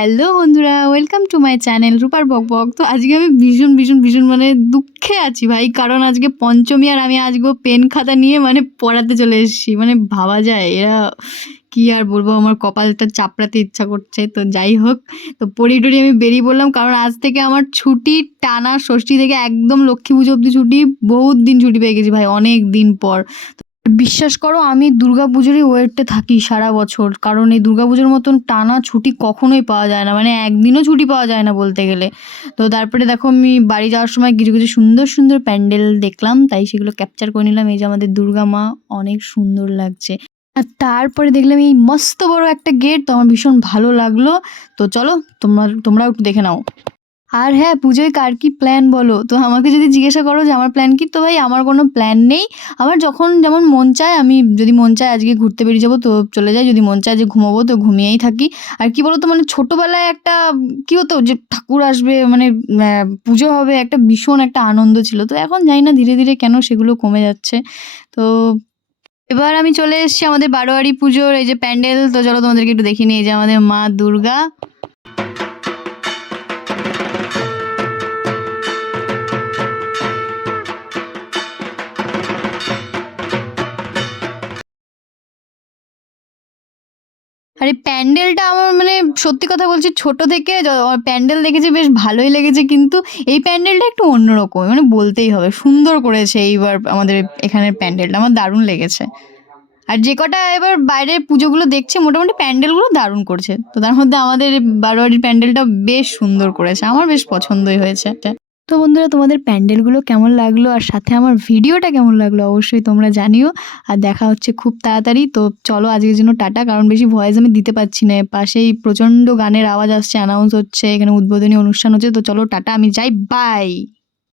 Hello বন্ধুরা welcome to my channel রূপার বক বক। তো আজকে আমি ভীষণ ভীষণ ভীষণ মানে দুঃখে আছি ভাই, কারণ আজকে পঞ্চমী আর আমি আজকে পেন খাতা নিয়ে মানে পড়াতে চলে এসেছি। মানে ভাবা যায়, এরা কি আর বলব, আমার কপালটা চাপড়াতে ইচ্ছা করছে, তো যাই হোক, তো পড়ি টড়ি আমি বেরিয়ে পড়লাম, কারণ আজ থেকে আমার ছুটি টানা ষষ্ঠী থেকে একদম লক্ষ্মী পুজো অবধি ছুটি, বহুত দিন ছুটি পেয়ে গেছি ভাই, অনেক দিন পর। বিশ্বাস করো, আমি দুর্গা পুজোরই ওয়েটে থাকি সারা বছর। কারণ এই দুর্গা পুজোর মতন টানা ছুটি কখনোই পাওয়া যায় না। মানে একদিনও ছুটি পাওয়া যায় না বলতে গেলে। তো তারপরে দেখো, আমি বাড়ি যাওয়ার সময় কিছু কিছু সুন্দর সুন্দর প্যান্ডেল দেখলাম। তাই সেগুলো ক্যাপচার করে নিলাম। এই যে আমাদের দুর্গা মা, অনেক সুন্দর লাগছে। আর তারপরে দেখলাম, এই মস্ত বড় একটা গেট তো আমার ভীষণ ভালো লাগল। তো চলো, তোমরা, তোমরাও একটু দেখে নাও। আর হ্যাঁ পুজোয় কার কি প্ল্যান বলো? তো আমাকে যদি জিজ্ঞাসা করো যে, আমার প্ল্যান কি? তো ভাই, আমার কোনো প্ল্যান নেই। আমার যখন যেমন মন চায়, আমি যদি মন চায় আজকে ঘুরতে বেরিয়ে যাব, তো চলে যাই। যদি মন চায় যে ঘুমাবো, তো ঘুমিয়েই থাকি। আর কি বলতো মানে ছোটোবেলায় একটা কি হতো যে, ঠাকুর আসবে মানে পুজো হবে, একটা ভীষণ একটা আনন্দ ছিল। তো এখন জানি না, ধীরে ধীরে কেন সেগুলো কমে যাচ্ছে। তো এবার আমি চলে এসেছি আমাদের বারোয়ারি পুজোর, এই যে প্যান্ডেল। তো চলো তোমাদেরকে একটু দেখিয়ে নিই, এই যে আমাদের মা দুর্গা। আর এই প্যান্ডেলটা আমার মানে সত্যি কথা বলছি, ছোট থেকে প্যান্ডেল দেখেছি, বেশ ভালোই লেগেছে, কিন্তু এই প্যান্ডেলটা একটু অন্যরকম মানে বলতেই হবে, সুন্দর করেছে এইবার আমাদের এখানের প্যান্ডেলটা, আমার দারুণ লেগেছে। আর যে কটা এবার বাইরের পুজোগুলো দেখছে, মোটামুটি প্যান্ডেলগুলো দারুণ করছে, তো তার মধ্যে আমাদের বারোয়ারির প্যান্ডেলটা বেশ সুন্দর করেছে, আমার বেশ পছন্দই হয়েছে। তো বন্ধুরা, তোমাদের প্যান্ডেলগুলো কেমন লাগল আর সাথে আমার ভিডিওটা কেমন লাগল অবশ্যই তোমরা জানিও। আর দেখা হচ্ছে খুব তাড়াতাড়ি। তো চলো আজকের জন্য টাটা, কারণ বেশি ভয়েস আমি দিতে পারছি না। পাশেই প্রচণ্ড গানের আওয়াজ আসছে অ্যানাউন্স হচ্ছে, এখানে উদ্বোধনী অনুষ্ঠান হচ্ছে। তো চলো টাটা, আমি যাই বাই